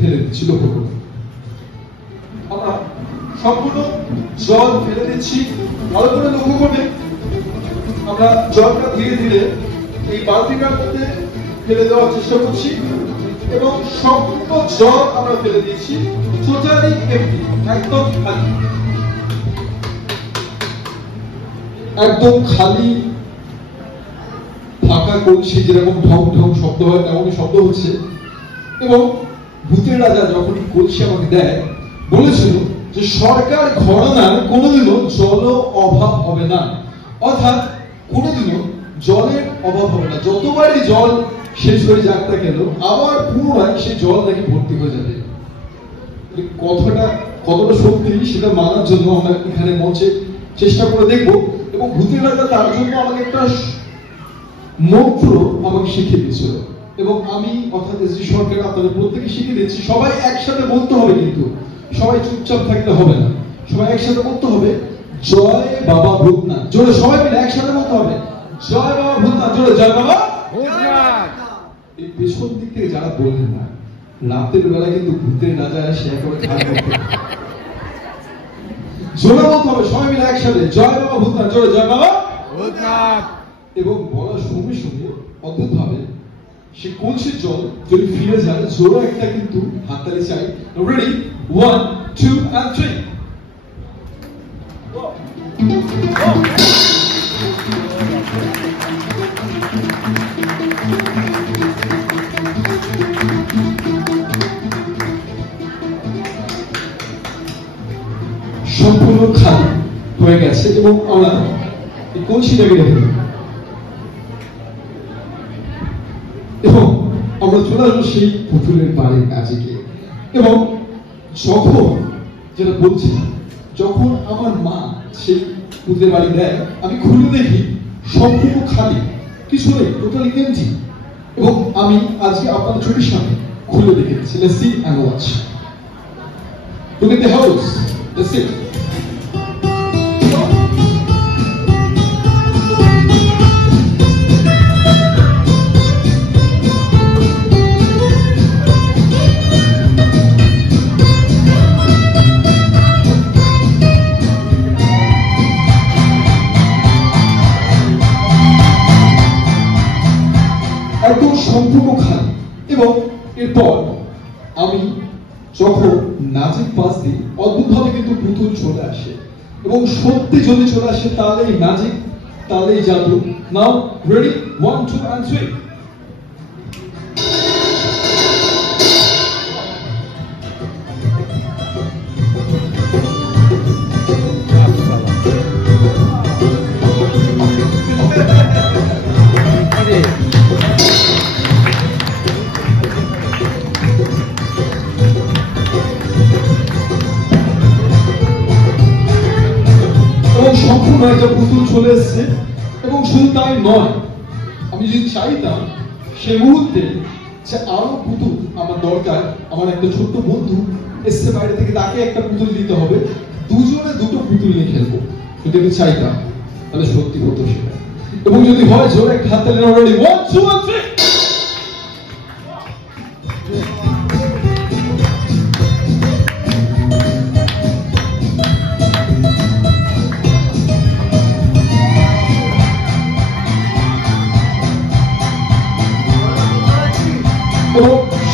ফেলে দিচ্ছি, লক্ষ্য করুন আমরা সম্পূর্ণ জল ফেলে দিচ্ছি। ভালো করে লক্ষ্য করবে, আমরা জলটা ধীরে ধীরে এই বালতিটার মধ্যে ফেলে দেওয়ার চেষ্টা করছি এবং সম্পূর্ণ জল আমরা ফেলে দিচ্ছি। টোটালি এমটি, একদম খালি, একদম খালি ফাঁকা কলসি যেরকম ঢং ঢং শব্দ হয় তেমনই শব্দ হচ্ছে। এবং ভূতের রাজা যখন কলসি আমাকে দেয় বলেছিল যে সরকার ঘরানার কোনোদিনও জল অভাব হবে না, অর্থাৎ কোনোদিনও জলের অভাব হবে না। যতবারই জল শেষ হয়ে যাক না কেন আবার পুনরায় সে জল নাকি ভর্তি হয়ে যাবে। কথাটা কতটা সত্যি সেটা মানার জন্য আমরা এখানে মঞ্চে চেষ্টা করে দেখবো। এবং ভূতের রাজা তার জন্য আমাকে একটা মন্ত্র আমাকে শিখিয়ে দিয়েছিল এবং আমি অর্থাৎ এসডি সরকার আপনাদের প্রত্যেকে শিখিয়ে দিচ্ছি। সবাই একসাথে বলতে হবে, কিন্তু সবাই চুপচাপ থাকতে হবে না, সবাই একসাথে বলতে হবে জয় বাবা ভূতনাথ। জোরে সবাই মিলে একসাথে বলতে হবে জয় বাবা ভূতনাথ। জোরে জয় বাবা ভূতনাথ। এই পেছন দিক থেকে যারা বললেন না, রাতের বেলা কিন্তু ভূতের রাজা এসে একেবারে জোরে বলতে হবে সবাই মিলে একসাথে জয় বাবা ভূতনাথ। জোরে জয় বাবা ভূতনাথ। এবং বলার সঙ্গে সঙ্গে অদ্ভুত ভাবে সে কলসির জল যদি ফিরে যায় জোরে একটা কিন্তু হাততালি চাই। Ready, 1 2 and 3। সম্পূর্ণ খালি হয়ে গেছে এবং আমরা এই কলসিটাকে রেখে দেব এবং আমরা চলে আসবো সেই পুতুলের বাড়ির কাছে গিয়ে। এবং যখন যেটা বলছিলাম, যখন আমার মা সেই পুতুলের বাড়ি দেয় আমি খুলে দেখি সম্পূর্ণ খালি, কিছু নেই, টোটালি এমটি। এবং আমি আজকে আপনাদের চোখের সামনে খুলে দেখে দিচ্ছি। Let's see and watch. Look at the house. Let's see. একদম সম্পূর্ণ খালি। এবং এরপর আমি যখন নাজিক পাস দিই অদ্ভুতভাবে কিন্তু পুতুল চলে আসে এবং সত্যি যদি চলে আসে তাহলেই নাজিক, তাহলেই জাদু। নাও রেডি, 1 2 and 3। সম্পূর্ণ একটা পুতুল চলে এসছে। এবং শুধু তাই নয়, আমি যদি চাইতাম সে মুহূর্তে যে আরো পুতুল আমার দরকার, আমার একটা ছোট্ট বন্ধু এসছে বাইরে থেকে, তাকে একটা পুতুল দিতে হবে, দুজনে দুটো পুতুল নিয়ে খেলবো, যদি আমি চাইতাম তাহলে সত্যি হতো সেটা। এবং যদি হয় জোরে একটা হাত তালি, রেডি, 1 2 and 3।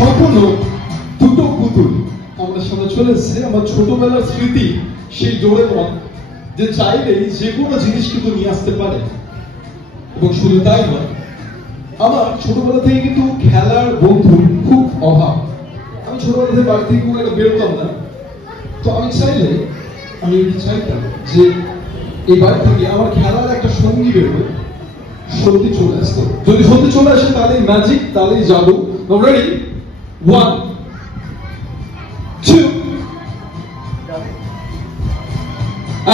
সম্পূর্ণ দুটো পুতুল আমাদের সামনে চলে এসেছে। আমার ছোটবেলার স্মৃতি সেই ডোরেমন, যে চাইলেই যে কোনো জিনিস কিন্তু নিয়ে আসতে পারে। এবং শুধু তাই নয়, আমার ছোটবেলা থেকে কিন্তু খেলার বন্ধুর খুব অভাব। আমি ছোটবেলা থেকে বাড়ি থেকে খুব একটা বেরোতাম না, তো আমি চাইতাম যে এই বাড়ি থেকে আমার খেলার একটা সঙ্গী বেরোবে, সত্যি চলে আসতো। যদি সত্যি চলে আসে তাহলেই ম্যাজিক, তাহলেই জাদু। Ready, 1 2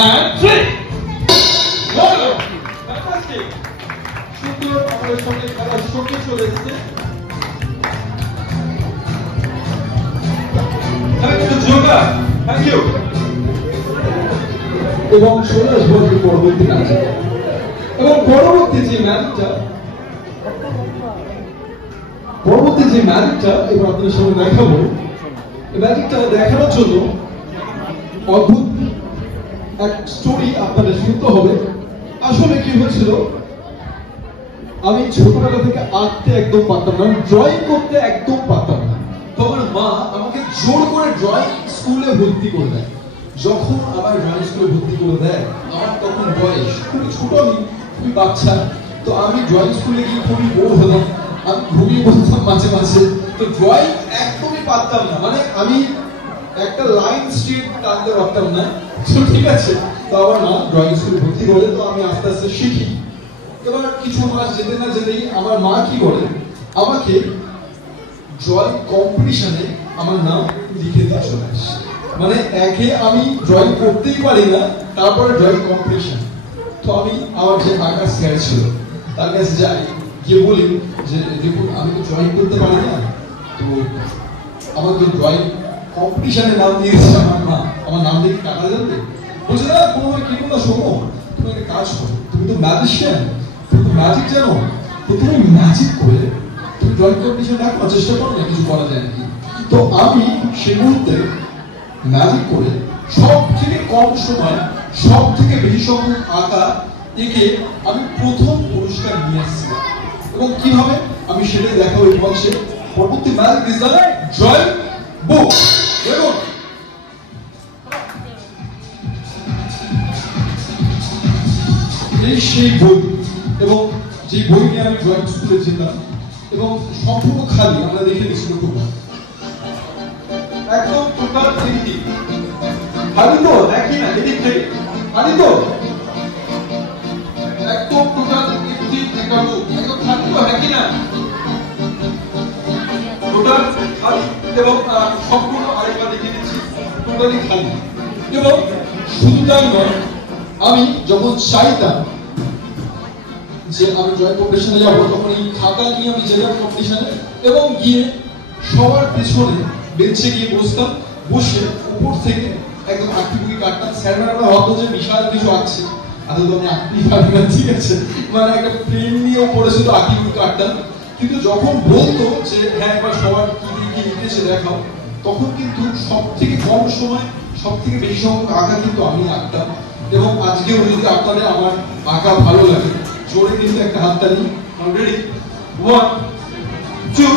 and 3। সুন্দর আমাদের সঙ্গে খেলার সঙ্গে চলে এসেছে। Thank you. এবং চলে আসবো পরবর্তী কাজে। এবং পরবর্তী যে ম্যাজিকটা এবার আপনাদের সামনে দেখাবো, ম্যাজিকটা দেখানোর জন্য অদ্ভুত এক স্টোরি আপনাদের শুনতে হবে। আসলে কি হয়েছিল, আমি ছোটবেলা থেকে আঁকতে একদম পারতাম না, ড্রয়িং করতে একদম পারতাম না। তো আমার মা আমাকে জোর করে ড্রয়িং স্কুলে ভর্তি করে দেয়। যখন আমার ড্রয়িং স্কুলে ভর্তি করে দেয়, আমার তখন বয়স খুবই ছোট, আমি খুবই বাচ্চা। তো আমি ড্রয়িং স্কুলে গিয়ে খুবই বোর হলাম, আমি ঘুমিয়ে পড়তাম মাঝে মাঝে। তো ড্রয়িং একদমই পারতাম না, মানে আমি একটা লাইন স্ট্রিট টানতে পারতাম না। তো ঠিক আছে, তো আমার মা ড্রয়িং স্কুলে ভর্তি করে, তো আমি আস্তে আস্তে শিখি। এবার কিছু মাস যেতে না যেতেই আমার মা কি করে, আমাকে ড্রয়িং কম্পিটিশনে আমার নাম লিখে দিয়ে চলে আসে। মানে একে আমি ড্রয়িং করতেই পারি না, তারপরে ড্রয়িং কম্পিটিশন। তো আমি আমার যে আঁকার স্যার ছিল তার কাছে যাই, গিয়ে বলি যে দেখুন আমি তো ড্রয়িং করতে পারি না, তো আমার তো ড্রয়িং কম্পিটিশনে নাম দিয়েছে আমার মা, আমার নাম দেখে কাটা যাবে? বলছে না, কোনোভাবে কি না, শোনো তুমি একটা কাজ করো, তুমি তো ম্যাজিশিয়ান, তুমি তো ম্যাজিক জানো, তো তুমি ম্যাজিক করে তুমি ড্রয়িং কম্পিটিশন রাখার চেষ্টা করো না, কিছু করা যায় নাকি। তো আমি সে মুহূর্তে ম্যাজিক করে সব থেকে কম সময় সব থেকে বেশি সংখ্যক আঁকা এঁকে আমি প্রথম পুরস্কার নিয়ে আসছি। এবং কিভাবে আমি সেটাই দেখাবো এই বংশে। পরবর্তী ম্যাজিক বিদ্যালয় ড্রয়িং বুক, দেখুন এই সেই বই, এবং যে বই নিয়ে আমি ড্রয়িং স্কুলে যেতাম, এবং সম্পূর্ণ খালি, আমরা দেখে নিচ্ছিল খুব একদম টোটাল তিনটি খালি, তো দেখি না এদিক থেকে খালি, তো একদম টোটাল তিনটি একাবু একদম খালি, তো দেখি না টোটাল খালি, এবং সম্পূর্ণ আরেকবার দেখে দিচ্ছি টোটালি খালি। এবং শুধু তাই নয়, আমি যখন চাইতাম যে আমি ড্রয়িং কম্পিটিশনে যাবো, তখন এই খাতা নিয়ে আমি যেতাম কম্পিটিশনে, এবং গিয়ে সবার পেছনে বেঞ্চে গিয়ে বসতাম, বসে উপর থেকে একদম আঁকি বুকি কাটতাম। স্যাররা ভাবতো যে বিশাল কিছু আঁকছে, আদৌ তো আমি আঁকতেই পারি না, ঠিক আছে, মানে একটা পেন নিয়ে উপরে শুধু আঁকি বুকি কাটতাম। কিন্তু যখন বলতো যে হ্যাঁ এবার সবার কি কি লিখেছে দেখাও, তখন কিন্তু সব থেকে কম সময় সব থেকে বেশি সংখ্যক আঁকা কিন্তু আমি আঁকতাম। এবং আজকেও যদি আপনাদের আমার আঁকা ভালো লাগে, জোরে কিন্তু একটা হাততালি। Ready, 1 2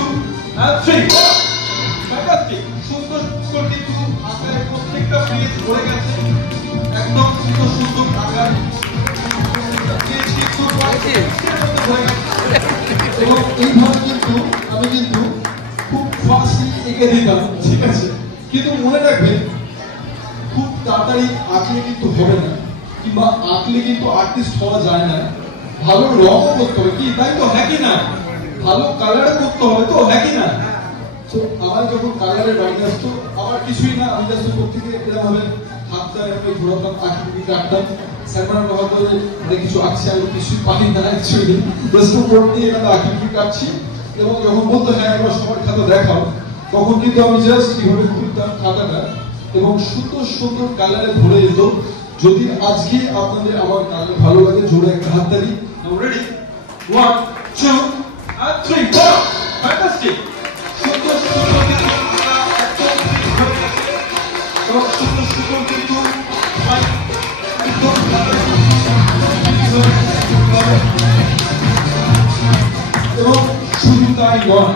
and 3, fantastic. সুন্দর সুন্দর কিন্তু আঁকার প্রত্যেকটা পেজ ভরে গেছে, একদম সুন্দর সুন্দর আঁকা পেজ কিন্তু ভরে গেছে। এবং এইভাবে কিন্তু আমি কিন্তু খুব ফাস্টলি এঁকে দিতাম, ঠিক আছে। কিন্তু মনে রাখবেন, খুব তাড়াতাড়ি আঁকলে কিন্তু হবে না, কিংবা আঁকলে কিন্তু আর্টিস্ট হওয়া যায় না। ভালো রঙও করতে হবে, কি তাই তো, হ্যাঁ কি না? ভালো কালারও করতে হবে, তো হ্যাঁ কি না? তো আমার যখন কালারের ড্রয়িং আসতো, আমার কিছুই না, আমি জাস্ট উপর থেকে এরকমভাবে হাতটা এভাবে ঘোরাতাম, আঁকি বুকি কাটতাম। স্যাররা ভাবতো যে কিছু আঁকছি, আমি কিছুই পারি না অ্যাকচুয়ালি, জাস্ট উপর দিয়ে এভাবে আঁকি বুকি কাটছি। এবং যখন বলতো হ্যাঁ এবার সবার খাতা দেখাও, তখন কিন্তু আমি জাস্ট কিভাবে খুলতাম খাতাটা, এবং সুন্দর সুন্দর কালারে ভরে যেত। যদি আজকে আপনাদের আমার কালার ভালো লাগে, জোরে একটা হাততালি। Ready, 1 2 and 3, fantastic. সুন্দর সুন্দর কিন্তু একদম এবং সুন্দর সুন্দর কিন্তু এবং শুধু তাই নয়,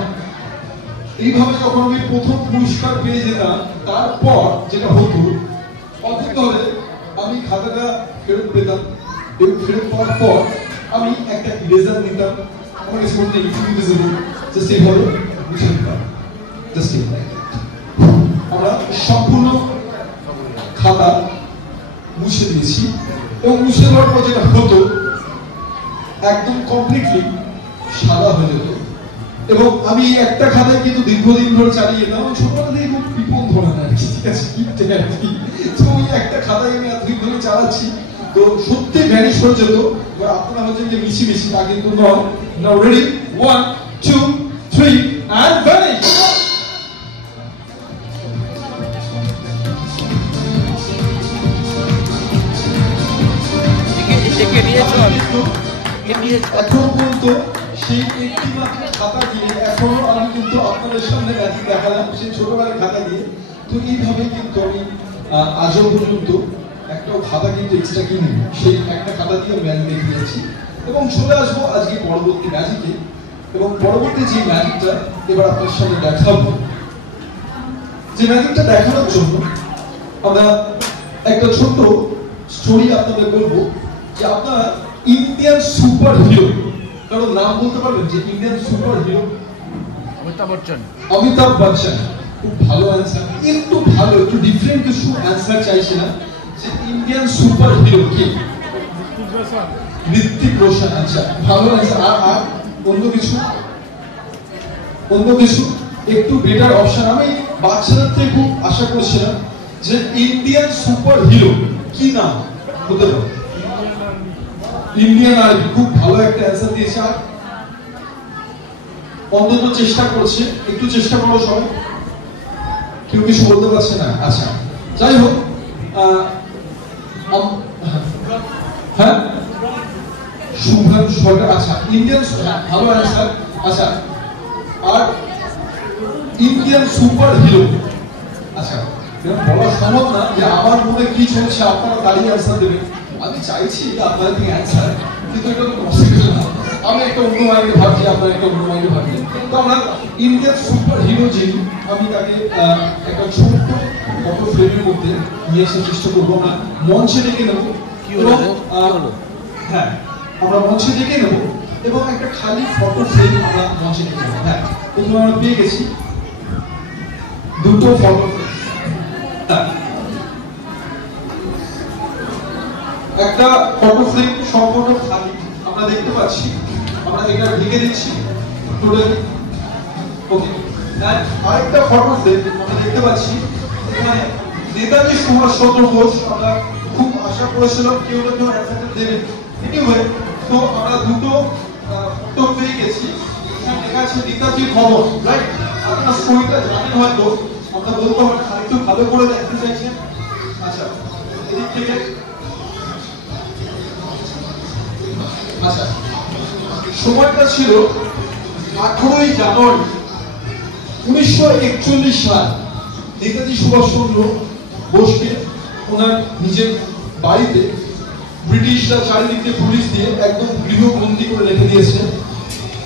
এইভাবে যখন আমি প্রথম পুরস্কার পেয়ে যেতাম, তারপর যেটা হতো, অদ্ভুত হলে আমি খাতাটা ফেরত পেতাম, এবং ফেরত পাওয়ার পর আমি একটা ইরেজার নিতাম, আমার কাছে মধ্যে জাস্ট এইভাবে মুছে দিতাম, জাস্ট আমরা সম্পূর্ণ খাতা মুছে দিয়েছি। এবং মুছে দেওয়ার পর যেটা হতো, একদম কমপ্লিটলি সাদা হয়ে যেত। এবং আমি একটা খাতায় কিন্তু দীর্ঘদিন ধরে চালিয়ে যেতাম, ছোটবেলা থেকে খুব বিপদ ধরে না, ঠিক আছে, তো ওই একটা খাতায় আমি এতদিন ধরে চালাচ্ছি, তো সত্যি ভ্যানিশ হয়ে যেত। এবার আপনারা হচ্ছে যে মিছি মিছি, তা কিন্তু নয়। নাও রেডি, 1 2 3 and vanish। এখন পর্যন্ত সেই একটি মাত্র খাতা দিয়ে এখনো আমি কিন্তু আপনাদের সামনে ম্যাজিক দেখালাম, সেই ছোটবেলার খাতা দিয়ে। তো এইভাবে কিন্তু আমি আজও পর্যন্ত একটাও খাতা কিন্তু এক্সট্রা কিনি, সেই একটা খাতা দিয়ে ম্যাজিক দেখে দিয়েছি এবং চলে আসবো আজকে পরবর্তী ম্যাজিকে। এবং পরবর্তী যে ম্যাজিকটা এবার আপনার সাথে দেখাবো, যে ম্যাজিকটা দেখানোর জন্য আমরা একটা ছোট্ট স্টোরি আপনাদের বলবো যে আপনারা ইন্ডিয়ান সুপার হিরো কারণ নাম বলতে পারবেন? যে Indian super hero Amitabh Bachchan. খুব ভালো অ্যান্সার, একটু ভালো একটু ডিফারেন্ট কিছু অ্যান্সার চাইছে না। যে ইন্ডিয়ান সুপার হিরো কি? ঋত্বিক রোশন। আচ্ছা, ভালো অ্যান্সার। আর অন্য কিছু? অন্য কিছু একটু বেটার অপশন। আমি বাচ্চাদের থেকে খুব আশা করছিলাম যে ইন্ডিয়ান সুপার হিরো কি নাম হতে পারে? Indian army. খুব ভালো একটা অ্যান্সার দিয়েছে। আর অন্তত চেষ্টা করছে, একটু চেষ্টা করো সবাই। কেউ কিছু বলতে পারছে না? আচ্ছা, যাই হোক। হ্যাঁ, শুভ্রাংশু সরকার। আচ্ছা, ইন্ডিয়ান, ভালো অ্যান্সার। আচ্ছা, আর ইন্ডিয়ান সুপার হিরো। আচ্ছা, বলা সম্ভব না যে আমার মনে কি চলছে আপনারা দাঁড়িয়ে অ্যান্সার দেবেন। আমি চাইছি আপনাদের থেকে অ্যান্সার, কিন্তু এটা তো পসিবল না। আমি একটা অন্য মাইন্ডে ভাবছি, আপনারা একটা অন্য মাইন্ডে ভাবছি। তো আমরা ইন্ডিয়ান সুপার হিরো যিনি, আমি তাকে একটা ছোট্ট ফটো ফ্রেমের মধ্যে নিয়ে আসার চেষ্টা করবো। আমরা মঞ্চে ডেকে নেবো। হ্যাঁ, আমরা মঞ্চে ডেকে নেবো এবং একটা খালি ফটো ফ্রেম আমরা মঞ্চে ডেকে নেবো। হ্যাঁ, প্রথমে আমরা পেয়ে গেছি দুটো ফটো ফ্রেম। একটা ফটো ফ্রেম সম্পূর্ণ খালি আমরা দেখতে পাচ্ছি। আমরা এটা ঢেকে দিচ্ছি টোটালি। ওকে, আরেকটা ফটো ফ্রেম আমরা দেখতে পাচ্ছি এখানে নেতাজি সুভাষচন্দ্র বোস। আমরা খুব আশা করেছিলাম কেউ না কেউ অ্যান্সারটা দেবেন। এনিওয়ে, তো আমরা দুটো ফটো পেয়ে গেছি। এখানে লেখা আছে নেতাজি ভবন, রাইট? আপনারা স্টোরিটা জানেন হয়তো, আমরা বলতে হবে না, আরেকটু ভালো করে দেখতে চাইছেন। আচ্ছা, এদিক থেকে। আচ্ছা, সময়টা ছিল 18ই জানুয়ারি 1941 সাল। নেতাজি সুভাষচন্দ্র বোসকে ওনার নিজের বাড়িতে ব্রিটিশরা চারিদিকে পুলিশ দিয়ে একদম গৃহবন্দী করে রেখে দিয়েছে।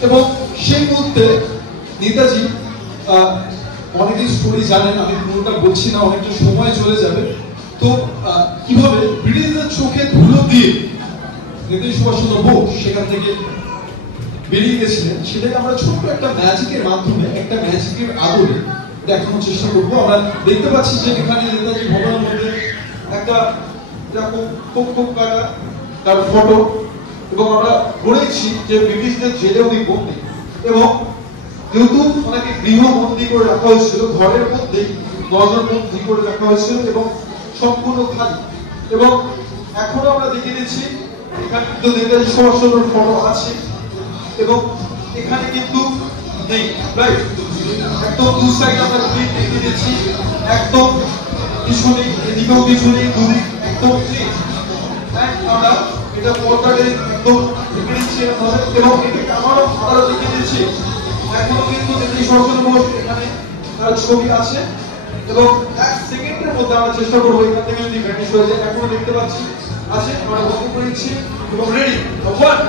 এবং সেই মুহূর্তে নেতাজি, অনেকেই স্টোরি জানেন, আমি পুরোটা বলছি না, অনেকটা সময় চলে যাবে। তো কিভাবে ব্রিটিশদের চোখে ধুলো দিয়ে নেতাজি সুভাষচন্দ্র বোস সেখান থেকে বেরিয়ে গেছিলেন, সেটাকে আমরা ছোট্ট একটা ম্যাজিকের মাধ্যমে, একটা ম্যাজিকের আদরে দেখানোর চেষ্টা করবো। আমরা দেখতে পাচ্ছি যে এখানে নেতাজি ভবনের মধ্যে একটা কোক কাটা তার ফটো, এবং আমরা বলেছি যে ব্রিটিশদের জেলে উনি বন্দী, এবং যেহেতু ওনাকে গৃহবন্দী করে রাখা হয়েছিল, ঘরের মধ্যেই নজরবন্দী করে রাখা হয়েছিল এবং সম্পূর্ণ খালি। এবং এখনো আমরা দেখে দিচ্ছি এখানে কিন্তু নেতাজি সুভাষচন্দ্রের ফটো আছে এবং এখানে কিন্তু নেই, রাইট? একদম দু সাইড আমরা দেখে দিচ্ছি, একদম কিছু নেই, এদিকেও কিছু নেই, দুদিক একদম ক্লিন। আমরা এটা পর্দাতে একদম দেখে দিচ্ছি এবং এটা আমারও আরো দেখে দিচ্ছি। এখনো কিন্তু নেতাজি সুভাষচন্দ্র বোস এখানে তার ছবি আছে এবং এক সেকেন্ডের মধ্যে আমরা চেষ্টা করবো এখান থেকে যদি ভ্যানিশ হয়ে যায়। এখনো দেখতে পাচ্ছি আছে, আমরা বন্ধ করে দিচ্ছি এবং ready. 1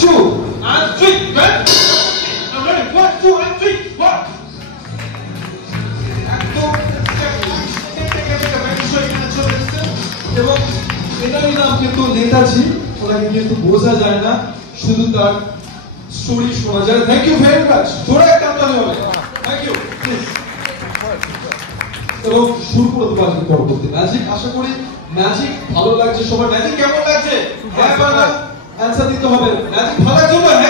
2 and 3 I'm ready. 1 2 and 3 1 একদম এবং এটারই নাম কিন্তু নেতাজি। ওনাকে কিন্তু বোঝা যায় না, শুধু তার স্টোরি শোনা যায়। Thank you very much. জোরে একটা তালি হবে। Thank you. এবং শুরু করে দেবো আজকে পরবর্তী ম্যাজিক। আশা করি ম্যাজিক ভালো লাগছে সবার। ম্যাজিক কেমন লাগছে? হ্যাঁ বা না অ্যানসার দিতে হবে। ম্যাজিক ভালো লাগছে?